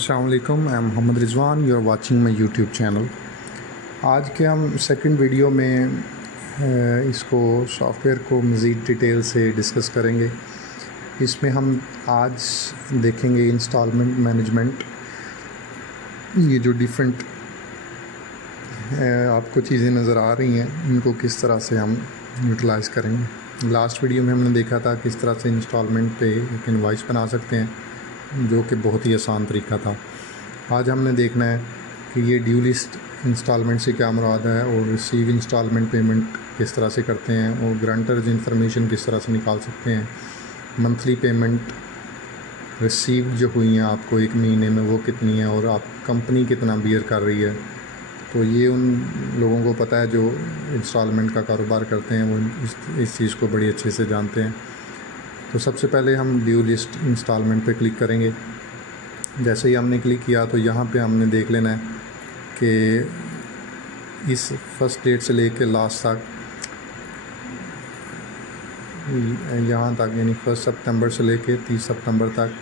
अस्सलाम वालेकुम, I am Mohammad Rizwan, you are watching my YouTube channel. आज के हम सेकंड वीडियो में इसको सॉफ्टवेयर को मज़ीद डिटेल से डिस्कस करेंगे। इसमें हम आज देखेंगे इंस्टॉलमेंट मैनेजमेंट। ये जो डिफरेंट आपको चीज़ें नज़र आ रही हैं, इनको किस तरह से हम यूटिलाइज़ करेंगे। लास्ट वीडियो में हमने देखा था किस तरह से इंस्टॉलमेंट पे एक इनवॉइस बना सकते हैं, जो कि बहुत ही आसान तरीका था। आज हमने देखना है कि ये ड्यू लिस्ट इंस्टॉलमेंट से क्या मुराद है और रिसीव इंस्टॉलमेंट पेमेंट किस तरह से करते हैं और ग्रांटर्स इंफॉर्मेशन किस तरह से निकाल सकते हैं। मंथली पेमेंट रिसीव जो हुई हैं आपको एक महीने में वो कितनी है और आप कंपनी कितना बियर कर रही है। तो ये उन लोगों को पता है जो इंस्टॉलमेंट का कारोबार करते हैं, वो इस चीज़ को बड़ी अच्छे से जानते हैं। तो सबसे पहले हम ड्यू लिस्ट इंस्टॉलमेंट पे क्लिक करेंगे। जैसे ही हमने क्लिक किया तो यहाँ पे हमने देख लेना है कि इस फर्स्ट डेट से लेके लास्ट तक, यहाँ तक यानी 1 सितंबर से लेके 30 सितंबर तक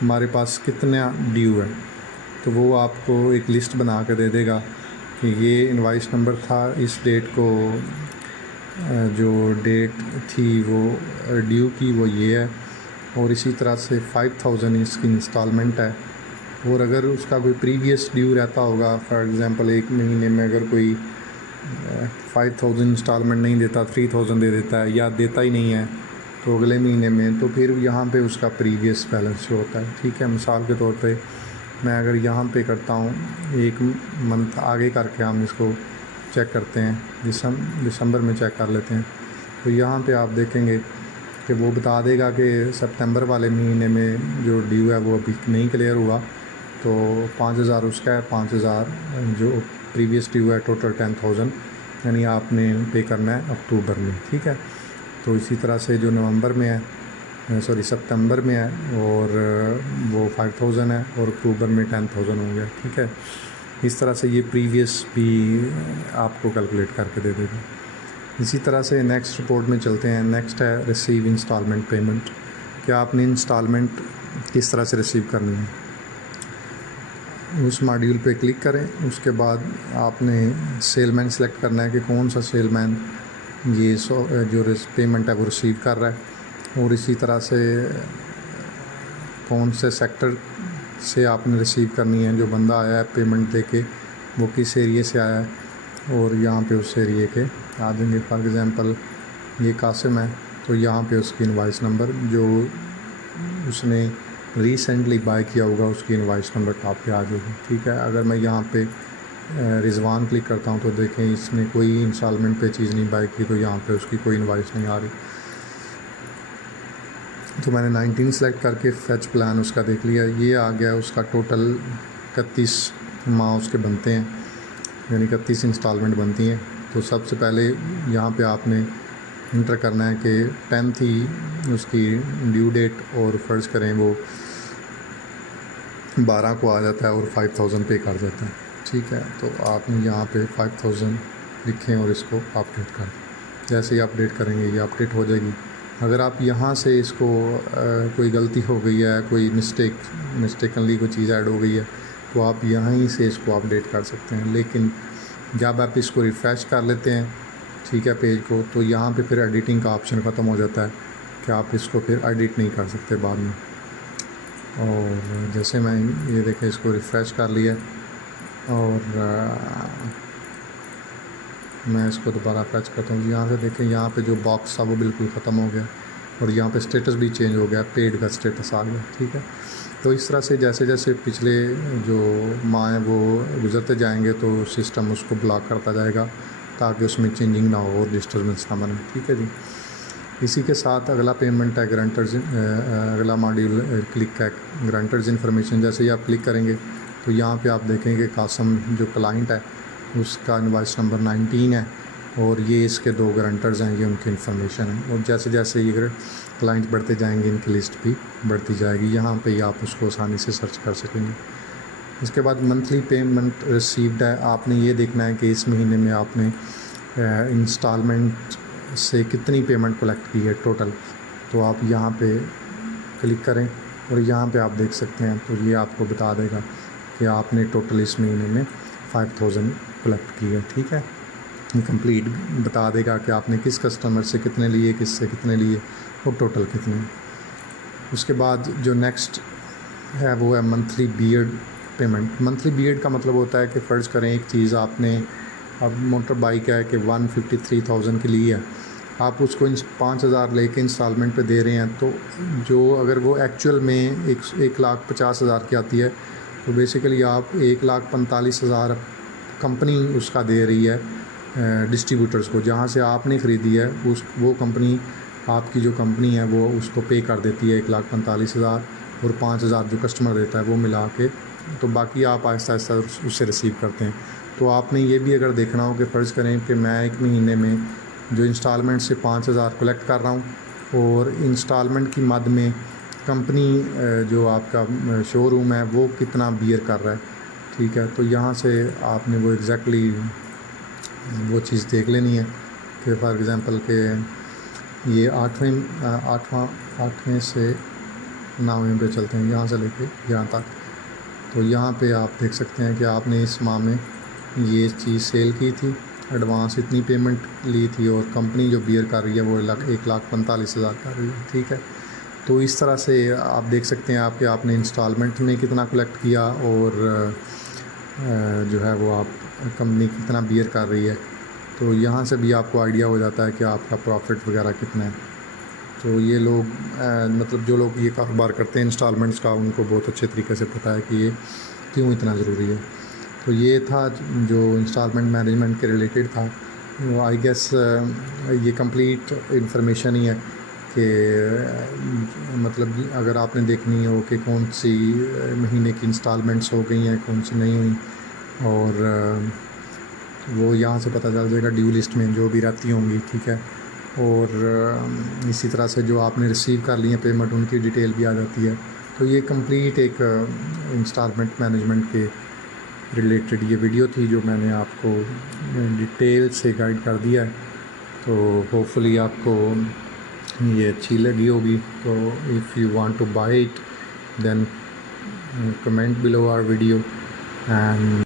हमारे पास कितना ड्यू है। तो वो आपको एक लिस्ट बना के दे देगा कि ये इनवाइस नंबर था, इस डेट को जो डेट थी वो ड्यू की वो ये है, और इसी तरह से 5000 इसकी इंस्टॉलमेंट है। और अगर उसका कोई प्रीवियस ड्यू रहता होगा, फॉर एग्ज़ाम्पल एक महीने में अगर कोई 5000 इंस्टॉलमेंट नहीं देता, 3000 दे देता है या देता ही नहीं है, तो अगले महीने में तो फिर यहाँ पे उसका प्रीवियस बैलेंस जो होता है। ठीक है, मिसाल के तौर पे मैं अगर यहाँ पे करता हूँ, एक मंथ आगे करके हम इसको चेक करते हैं, दिसंबर में चेक कर लेते हैं। तो यहाँ पे आप देखेंगे कि वो बता देगा कि सितंबर वाले महीने में जो ड्यू है वो अभी नहीं क्लियर हुआ, तो 5000 उसका है, 5000 जो प्रीवियस ड्यू है, टोटल 10000 यानी आपने पे करना है अक्टूबर में। ठीक है, तो इसी तरह से जो नवंबर में है, सितंबर में है, और वो 5000 है, और अक्टूबर में 10000 हो गया। ठीक है, इस तरह से ये प्रीवियस भी आपको कैलकुलेट करके दे देगा। इसी तरह से नेक्स्ट रिपोर्ट में चलते हैं। नेक्स्ट है रिसीव इंस्टॉलमेंट पेमेंट। क्या आपने इंस्टॉलमेंट किस तरह से रिसीव करनी है, उस मॉड्यूल पे क्लिक करें। उसके बाद आपने सेलमैन सेलेक्ट करना है कि कौन सा सेलमैन ये जो पेमेंट है वो रिसीव कर रहा है, और इसी तरह से कौन से सेक्टर से आपने रिसीव करनी है। जो बंदा आया है पेमेंट देके वो किस एरिए से आया है, और यहाँ पे उस एरिए के आ देंगे। फॉर एग्ज़ाम्पल ये कासिम है, तो यहाँ पे उसकी इनवाइस नंबर जो उसने रिसेंटली बाय किया होगा उसकी इनवाइस नंबर टॉप पे आ जाएगी। ठीक है, अगर मैं यहाँ पे रिजवान क्लिक करता हूँ तो देखें इसने कोई इंस्टॉलमेंट पे चीज़ नहीं बाय की, तो यहाँ पे उसकी कोई इनवाइस नहीं आ रही। तो मैंने 19 सेलेक्ट करके फैच प्लान उसका देख लिया, ये आ गया। उसका टोटल 31 माह उसके बनते हैं, यानी 31 इंस्टॉलमेंट बनती हैं। तो सबसे पहले यहाँ पे आपने इंटर करना है कि 10th ही उसकी ड्यू डेट, और फ़र्ज़ करें वो 12 को आ जाता है और 5000 पे कर जाता है। ठीक है, तो आपने यहाँ पे 5000 लिखें और इसको अपडेट कर। जैसे ही अपडेट करेंगे ये अपडेट हो जाएगी। अगर आप यहाँ से इसको कोई गलती हो गई है, कोई मिस्टेकनली कोई चीज़ ऐड हो गई है, तो आप यहीं से इसको अपडेट कर सकते हैं। लेकिन जब आप इसको रिफ़्रेश कर लेते हैं, ठीक है, पेज को, तो यहाँ पे फिर एडिटिंग का ऑप्शन ख़त्म हो जाता है कि आप इसको फिर एडिट नहीं कर सकते बाद में। और जैसे मैं ये देखें इसको रिफ़्रेश कर लिया, और मैं इसको दोबारा फ्रेश करता हूँ। यहाँ से देखें, यहाँ पे जो बॉक्स था वो बिल्कुल ख़त्म हो गया, और यहाँ पे स्टेटस भी चेंज हो गया, पेड का स्टेटस आ गया। ठीक है, तो इस तरह से जैसे जैसे पिछले जो माह हैं वो गुजरते जाएंगे तो सिस्टम उसको ब्लॉक करता जाएगा ताकि उसमें चेंजिंग ना हो और डिस्टर्बेंस ना बने। ठीक है जी, इसी के साथ अगला पेमेंट है ग्रांटर्स। अगला मॉड्यूल क्लिक है ग्रांटर्स इन्फॉर्मेशन। जैसे ही आप क्लिक करेंगे तो यहाँ पे आप देखेंगे कासम जो क्लाइंट है उसका इनवाइस नंबर 19 है, और ये इसके 2 गारंटर्स हैं, ये उनकी इन्फॉर्मेशन है। और जैसे जैसे ये क्लाइंट बढ़ते जाएंगे इनकी लिस्ट भी बढ़ती जाएगी। यहाँ पे ही आप उसको आसानी से सर्च कर सकेंगे। इसके बाद मंथली पेमेंट रिसीव्ड है। आपने ये देखना है कि इस महीने में आपने इंस्टॉलमेंट से कितनी पेमेंट कलेक्ट की है टोटल। तो आप यहाँ पे क्लिक करें और यहाँ पे आप देख सकते हैं, तो ये आपको बता देगा कि आपने टोटल इस महीने में 5000 कलेक्ट किए। ठीक है, कंप्लीट बता देगा कि आपने किस कस्टमर से कितने लिए, किससे कितने लिए और टोटल कितने। उसके बाद जो नेक्स्ट है वो है monthly B Ed payment. Monthly B Ed का मतलब होता है कि फ़र्ज़ करें एक चीज़ आपने, अब मोटर बाइक है कि 153,000 की ली है, आप उसको 5,000 लेके इंस्टॉलमेंट पे दे रहे हैं, तो जो अगर वो एक्चुअल में 1,50,000 की आती है, तो बेसिकली आप 1,45,000 कंपनी उसका दे रही है डिस्ट्रीब्यूटर्स को, जहाँ से आपने ख़रीदी है वो कंपनी, आपकी जो कंपनी है वो उसको पे कर देती है 1,45,000, और 5,000 जो कस्टमर देता है वो मिला के, तो बाकी आप आहिस्ता आहिस्ता उससे रिसीव करते हैं। तो आपने ये भी अगर देखना हो कि फ़र्ज़ करें कि मैं एक महीने में जो इंस्टॉलमेंट से 5,000 कलेक्ट कर रहा हूँ और इंस्टॉलमेंट की मद में कंपनी जो आपका शोरूम है वो कितना बियर कर रहा है। ठीक है, तो यहाँ से आपने वो एग्जैक्टली वो चीज़ देख लेनी है कि फॉर एग्ज़ाम्पल के ये 8वें से 9वें पे चलते हैं, यहाँ से लेके यहाँ तक। तो यहाँ पे आप देख सकते हैं कि आपने इस माह में ये चीज़ सेल की थी, एडवांस इतनी पेमेंट ली थी, और कंपनी जो बियर कर रही है वो 1,45,000 कर रही है। ठीक है, तो इस तरह से आप देख सकते हैं आपके आपने इंस्टॉलमेंट में कितना कलेक्ट किया, और जो है वो आप कंपनी कितना बियर कर रही है। तो यहाँ से भी आपको आइडिया हो जाता है कि आपका प्रॉफिट वगैरह कितना है। तो ये लोग मतलब जो लोग ये कारोबार करते हैं इंस्टॉलमेंट्स का, उनको बहुत अच्छे तरीके से पता है कि ये क्यों इतना ज़रूरी है। तो ये था जो इंस्टॉलमेंट मैनेजमेंट के रिलेटेड था। आई गेस ये कंप्लीट इंफॉर्मेशन ही है कि मतलब अगर आपने देखनी हो कि कौन सी महीने की इंस्टॉलमेंट्स हो गई हैं, कौन सी नहीं हुई, और वो यहाँ से पता चल जाएगा ड्यू लिस्ट में जो भी रहती होंगी। ठीक है, और इसी तरह से जो आपने रिसीव कर ली है पेमेंट, उनकी डिटेल भी आ जाती है। तो ये कंप्लीट एक इंस्टॉलमेंट मैनेजमेंट के रिलेटेड ये वीडियो थी जो मैंने आपको डिटेल से गाइड कर दिया है। तो होपफुली आपको ये अच्छी लगी होगी। तो if you want to buy it then comment below our video and